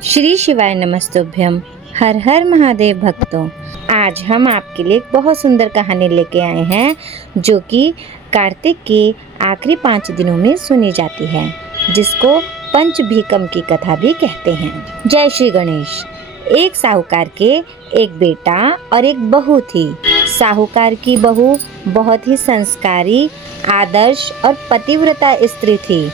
श्री शिवाय नमस्तुभ्यम। हर हर महादेव भक्तों, आज हम आपके लिए एक बहुत सुंदर कहानी लेके आए हैं जो कि कार्तिक के आखिरी 5 दिनों में सुनी जाती है, जिसको पंचभीकम की कथा भी कहते हैं। जय श्री गणेश। एक साहूकार के एक बेटा और एक बहू थी। साहूकार की बहू बहुत ही संस्कारी, आदर्श और पतिव्रता स्त्री थी।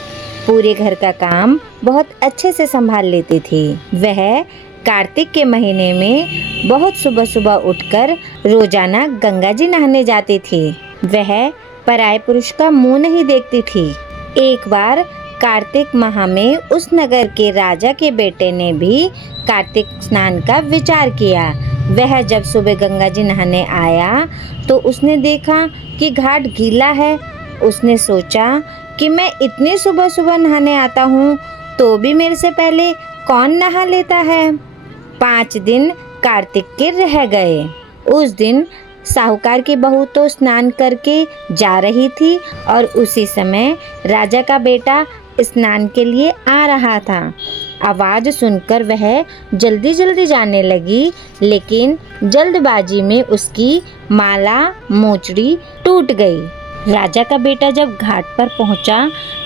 पूरे घर का काम बहुत अच्छे से संभाल लेती थी। वह कार्तिक के महीने में बहुत सुबह सुबह उठकर रोजाना गंगा जी नहाने जाती थी। वह पराये पुरुष का मुंह नहीं देखती थी। एक बार कार्तिक माह में उस नगर के राजा के बेटे ने भी कार्तिक स्नान का विचार किया। वह जब सुबह गंगा जी नहाने आया तो उसने देखा कि घाट गीला है। उसने सोचा कि मैं इतनी सुबह सुबह नहाने आता हूँ तो भी मेरे से पहले कौन नहा लेता है। 5 दिन कार्तिक के रह गए। उस दिन साहूकार की बहू तो स्नान करके जा रही थी और उसी समय राजा का बेटा स्नान के लिए आ रहा था। आवाज सुनकर वह जल्दी जल्दी जाने लगी, लेकिन जल्दबाजी में उसकी माला मोचड़ी टूट गई। राजा का बेटा जब घाट पर पहुंचा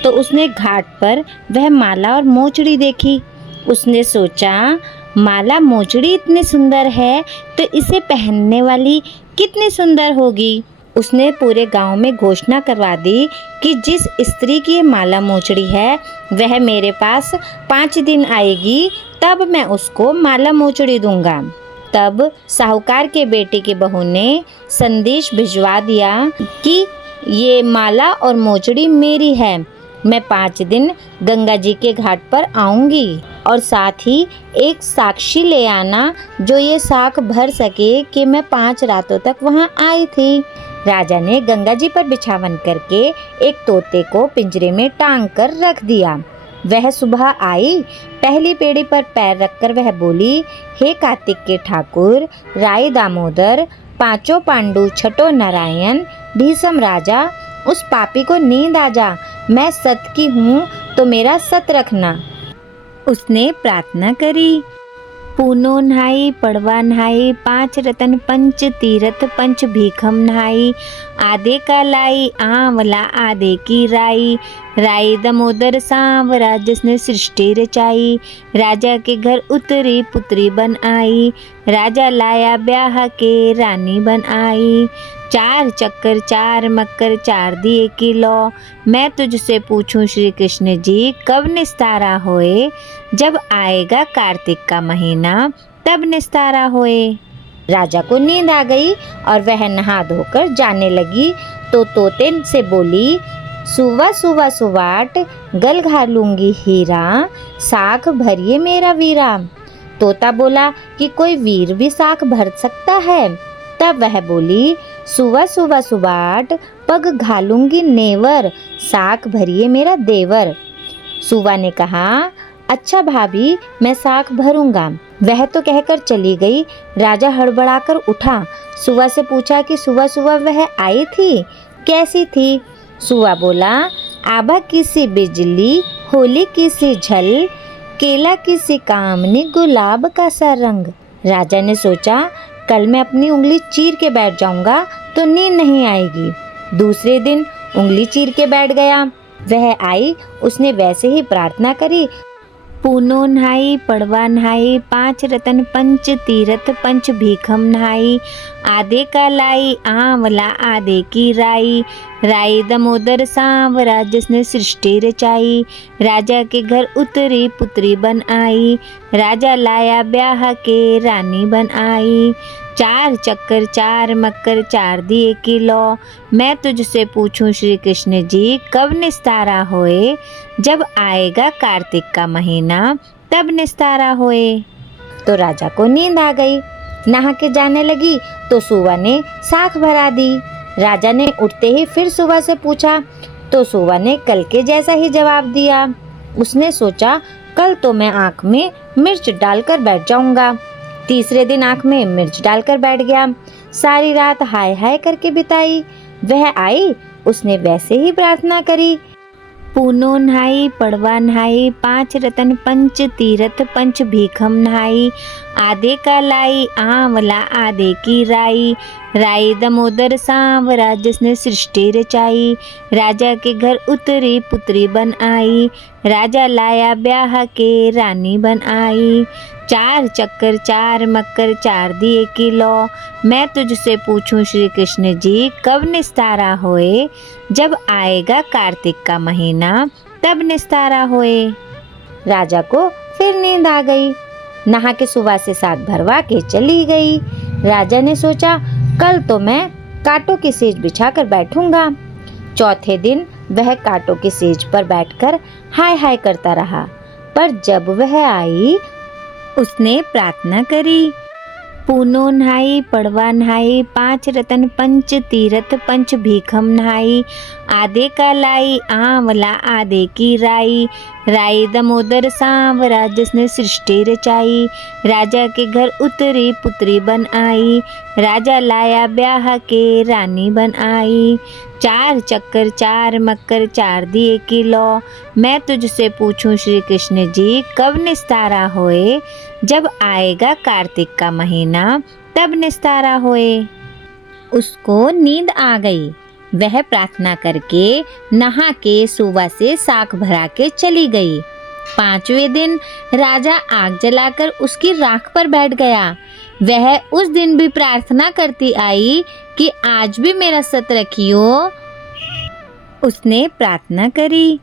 तो उसने घाट पर वह माला और मोचड़ी देखी। उसने सोचा, माला मोचड़ी इतनी सुंदर है तो इसे पहनने वाली कितनी सुंदर होगी। उसने पूरे गांव में घोषणा करवा दी कि जिस स्त्री की ये माला मोचड़ी है वह मेरे पास 5 दिन आएगी, तब मैं उसको माला मोचड़ी दूंगा। तब साहूकार के बेटे की बहू ने संदेश भिजवा दिया कि ये माला और मोचड़ी मेरी है। मैं 5 दिन गंगा जी के घाट पर आऊंगी और साथ ही एक साक्षी ले आना जो ये साख भर सके कि मैं 5 रातों तक वहाँ आई थी। राजा ने गंगा जी पर बिछावन करके एक तोते को पिंजरे में टांग कर रख दिया। वह सुबह आई, पहली पेड़ी पर पैर रखकर वह बोली, हे कार्तिक के ठाकुर, राय दामोदर, 5 पांडु, छठो नारायण, भीषम राजा, उस पापी को नींद आ जा। मैं सत की हूँ तो मेरा सत रखना। उसने प्रार्थना करी। पूनो नहाई, पड़वा नहाई, 5 रतन पंच तीरथ पंच भीखम नहाई, आधे का लाई आंवला आधे की राई, राई दमोदर सांवरा जिसने सृष्टि रचाई, राजा के घर उतरी पुत्री बन आई, राजा लाया ब्याह के रानी बन आई, 4 चक्कर 4 मक्कर 4 दिए की लौ, मैं तुझसे पूछूं श्री कृष्ण जी कब निस्तारा होए, जब आएगा कार्तिक का महीना तब निस्तारा होए। राजा को नींद आ गई और वह नहा धोकर जाने लगी तो तोते से बोली, सुवा सुवा सुवाट गल घालूंगी हीरा, साख भरिए मेरा वीरा। तोता बोला कि कोई वीर भी साख भर सकता है। तब वह बोली, सुवा सुवा सुवाट पग घालूंगी नेवर, साख भरिए मेरा देवर। सुवा ने कहा, अच्छा भाभी, मैं साख भरूंगा। वह तो कहकर चली गई। राजा हड़बड़ाकर उठा। सुवा से पूछा कि सुबह सुबह वह आई थी, कैसी थी? सुवा बोला, आभा की सी बिजली, होली की सी झल, केला की सी कामनी, गुलाब का सा रंग। राजा ने सोचा, कल मैं अपनी उंगली चीर के बैठ जाऊंगा तो नींद नहीं आएगी। दूसरे दिन उंगली चीर के बैठ गया। वह आई, उसने वैसे ही प्रार्थना करी। पूनो नहाई, पड़वा नहाई, 5 रतन पंच तीरथ पंच भीखम नहाई, आधे का लाई आंवला आधे की राई, राई दमोदर सांवरा जिसने सृष्टि रचाई, राजा के घर उतरी पुत्री बन आई, राजा लाया ब्याह के रानी बन आई, 4 चक्कर 4 मक्कर 4 दिए की लौ, मैं तुझसे पूछूं श्री कृष्ण जी कब निस्तारा होए, जब आएगा कार्तिक का महीना तब निस्तारा होए। तो राजा को नींद आ गई। नहा के जाने लगी तो सुवा ने साख भरा दी। राजा ने उठते ही फिर सुवा से पूछा तो सुवा ने कल के जैसा ही जवाब दिया। उसने सोचा, कल तो मैं आँख में मिर्च डालकर बैठ जाऊंगा। तीसरे दिन आँख में मिर्च डालकर बैठ गया। सारी रात हाय हाय करके बिताई। वह आई, उसने वैसे ही प्रार्थना करी। पूनो नहाई पड़वा नहाई, 5 रतन पंच तीरथ पंच भीखम नहाई। आधे का लाई आंवला आधे की राई, राई दमोदर सांवरा जिसने सृष्टि रचाई। राजा के घर उतरी पुत्री बन आई, राजा लाया ब्याह के रानी बन आई। 4 चक्कर 4 मक्कर 4 दिए की लौ, मैं तुझसे पूछूं श्री कृष्ण जी कब निस्तारा होए। जब आएगा कार्तिक का महीना तब निस्तारा होए। राजा को फिर नींद आ गई, नहा के सुबह से साग भरवा के चली गई। राजा ने सोचा कल तो मैं कांटों की सेज बिछाकर बैठूंगा। चौथे दिन वह कांटों की सेज पर बैठकर हाय हाय करता रहा, पर जब वह आई उसने प्रार्थना करी। पूनो नहाई पड़वा नहाई, 5 रतन पंच तीरथ पंच भीखम नहाई। आधे का लाई आंवला आधे की राई, राई दमोदर सांवरा जिसने सृष्टि रचाई। राजा के घर उतरी पुत्री बन आई, राजा लाया ब्याह के रानी बन आई। 4 चक्कर 4 मक्कर 4 दिए की लौ, मैं तुझसे पूछूं श्री कृष्ण जी कब निस्तारा होए। जब आएगा कार्तिक का महीना तब निस्तारा होए। उसको नींद आ गई, वह प्रार्थना करके नहा के सुबह से साग भरा के चली गई। 5वें दिन राजा आग जलाकर उसकी राख पर बैठ गया। वह उस दिन भी प्रार्थना करती आई कि आज भी मेरा सत रखियो। उसने प्रार्थना करी।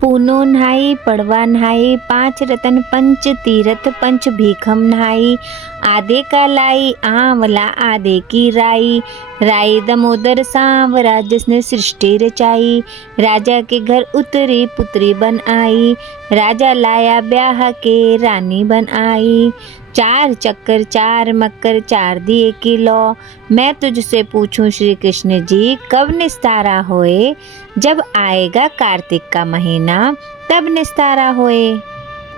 पूनो नहाई पड़वा नहाई, 5 रतन पंच तीरथ पंच भीखम नहाई। आधे का लाई आंवला आधे की राई, राई दमोदर सांवरा जिसने सृष्टि रचाई। राजा के घर उतरी पुत्री बन आई, राजा लाया ब्याह के रानी बन आई। 4 चक्कर 4 मक्कर 4 दिए की लौ, मैं तुझसे पूछूं श्री कृष्ण जी कब निस्तारा होए। जब आएगा कार्तिक का महीना तब निस्तारा होए।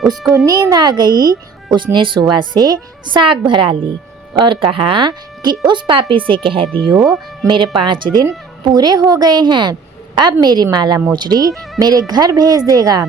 उसको नींद आ गई, उसने सुबह से साग भरा ली और कहा कि उस पापी से कह दियो मेरे 5 दिन पूरे हो गए हैं, अब मेरी माला मोचड़ी मेरे घर भेज देगा।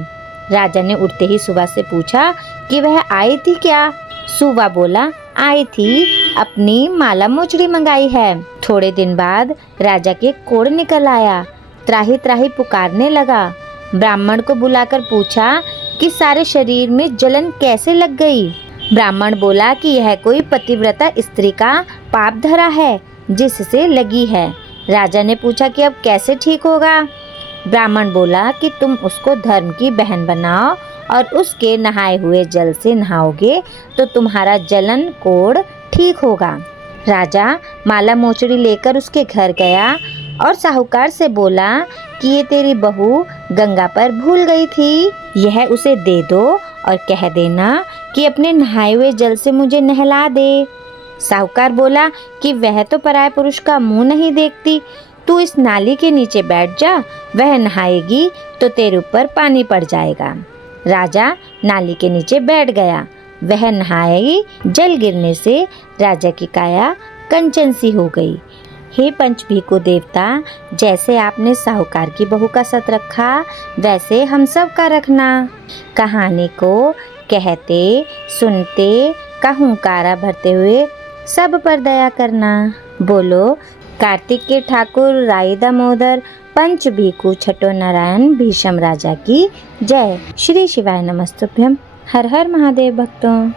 राजा ने उठते ही सुबह से पूछा कि वह आई थी क्या। सुबह बोला आई थी, अपनी माला मोचड़ी मंगाई है। थोड़े दिन बाद राजा के कोढ़ निकल आया, त्राही त्राही पुकारने लगा। ब्राह्मण को बुलाकर पूछा कि सारे शरीर में जलन कैसे लग गई। ब्राह्मण बोला कि यह कोई पतिव्रता स्त्री का पाप धरा है जिससे लगी है। राजा ने पूछा कि अब कैसे ठीक होगा। ब्राह्मण बोला कि तुम उसको धर्म की बहन बनाओ और उसके नहाए हुए जल से नहाओगे तो तुम्हारा जलन कोढ़ ठीक होगा। राजा माला मोचड़ी लेकर उसके घर गया और साहूकार से बोला कि ये तेरी बहू गंगा पर भूल गई थी, यह उसे दे दो और कह देना कि अपने नहाए हुए जल से मुझे नहला दे। साहूकार बोला कि वह तो पराये पुरुष का मुंह नहीं देखती, तू इस नाली के नीचे बैठ जा, वह नहाएगी तो तेरे ऊपर पानी पड़ जाएगा। राजा नाली के नीचे बैठ गया, वह नहाएगी, जल गिरने से राजा की काया कंचन सी हो गई। हे पंचभीखु देवता, जैसे आपने साहूकार की बहू का सत रखा वैसे हम सब का रखना। कहानी को कहते सुनते का हुंकारा भरते हुए सब पर दया करना। बोलो कार्तिक के ठाकुर राई दामोदर पंचभीखु छठो नारायण भीषम राजा की जय। श्री शिवाय नमस्तुभ्यम। हर हर महादेव भक्तों।